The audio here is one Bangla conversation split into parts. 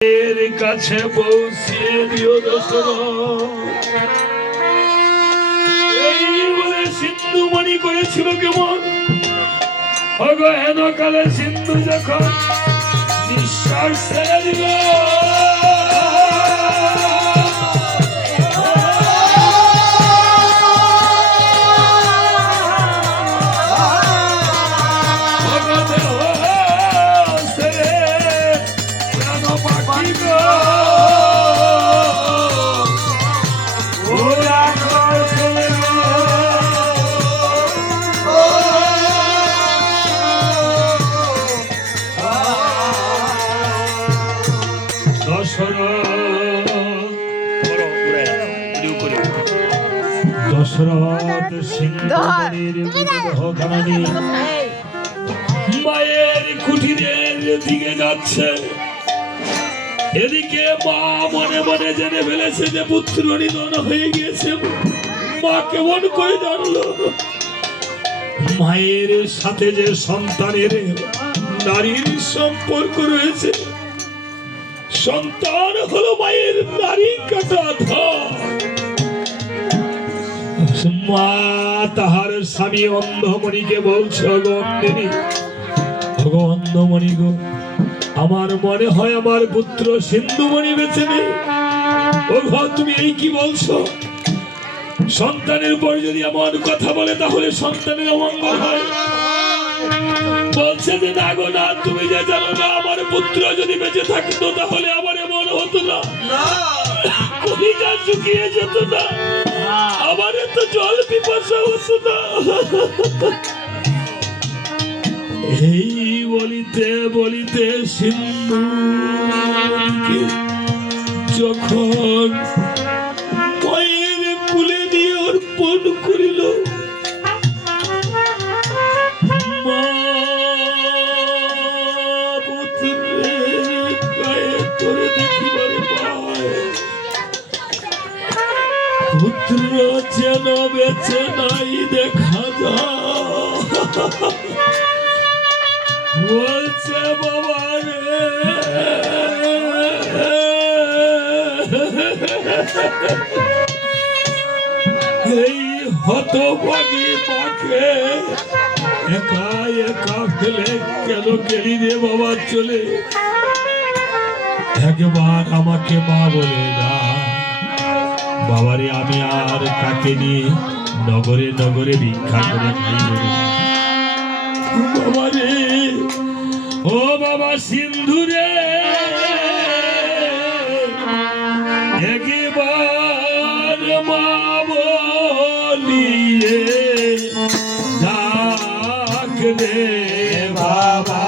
এর কাছে পৌঁছিয়ে দিও বলে সিন্ধু মণি করেছিল কেমন? অগো কালে সিন্ধু যখন নিঃশ্বাস ছেড়ে দিল। দশরথ সিংহের বিগ্রহখানি মায়ের কুটিরের দিকে যাচ্ছে। এদিকে মা মনে মনে জেনে ফেলেছে যে পুত্র নিধন হয়ে গিয়েছে। মা কেমন করে জানলো? মায়ের সাথে যে সন্তানের নারীর সম্পর্ক রয়েছে সন্তান হলো মায়ের নারী কাটা মা তাহার স্বামী অন্ধমণিকে বলছে অগন্দিনী অগন্ধমণি গো, আমার মনে হয় আমার পুত্র সিন্ধুমণি বেঁচে নেই। ও ঘর তুমি এই কি বলছো? সন্তানের উপর যদি এমন কথা বলে, তাহলে সন্তানের অমঙ্গল হয়। বলছে যে না গো না তুমি যে জানো না আমার পুত্র যদি বেঁচে থাকতো তাহলে আমার এমন হতো না। কলিজা শুকিয়ে যেত না। আমার তো জল পিপাসা হতো না। এই বলিতে বলিতে সিন্ধু যখন তোরে দেখিবারে পুত্র যেন বেঁচে নাই দেখা বলছে বাবা রে। এই হতভাগী মাকে একা একা ফেলে কেন গেলি রে বাবা চলে? একবার আমাকে মা বলে না বাবারে, আমি আর কাকে নিয়ে নগরে নগরে ভিক্ষা করে খাই। বাবারে, ও বাবা সিন্ধুরে, একবার মা বাবা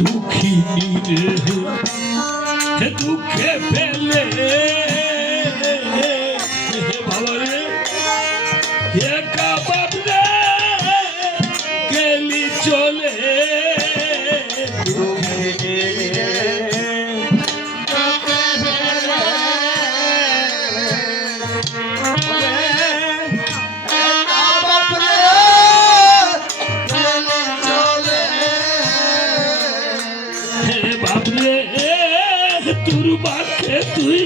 দুঃখিনী রে। হে দুঃখে ফেলে। তোর বাকে তুই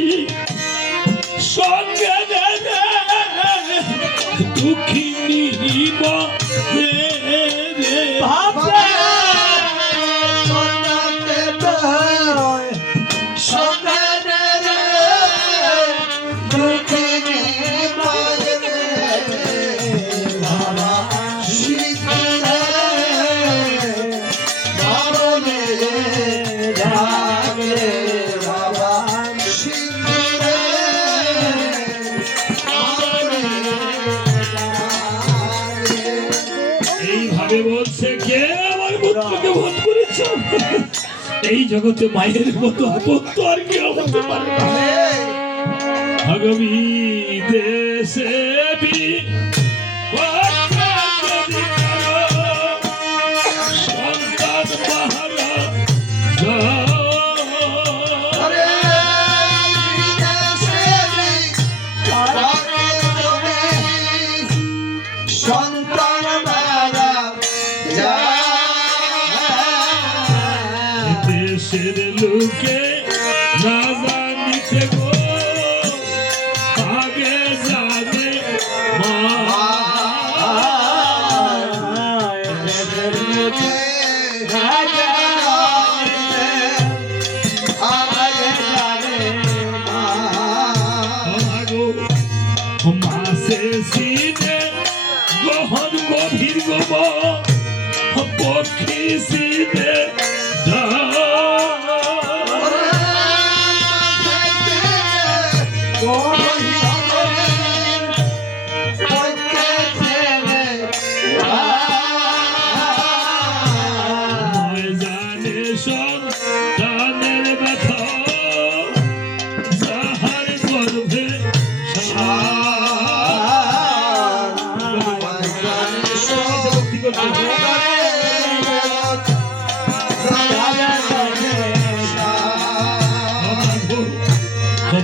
সঙ্গে দুঃখিনী পুত্রকে বধ করেছ? এই জগতে মায়ের মতো আপত্ত আর কি হতে পারে? হ্যাঁ। না ভগবী দেশে Sedeluke Naza Nitego Page Zade Ma Sedeluke Naza सीने गहन गभीर गो पक्षी सीने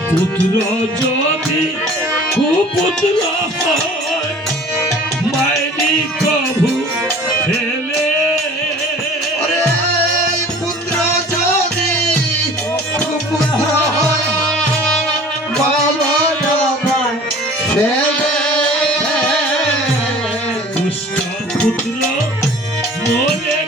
পুত্র যদি কুপুত্র হয় পুত্র মনে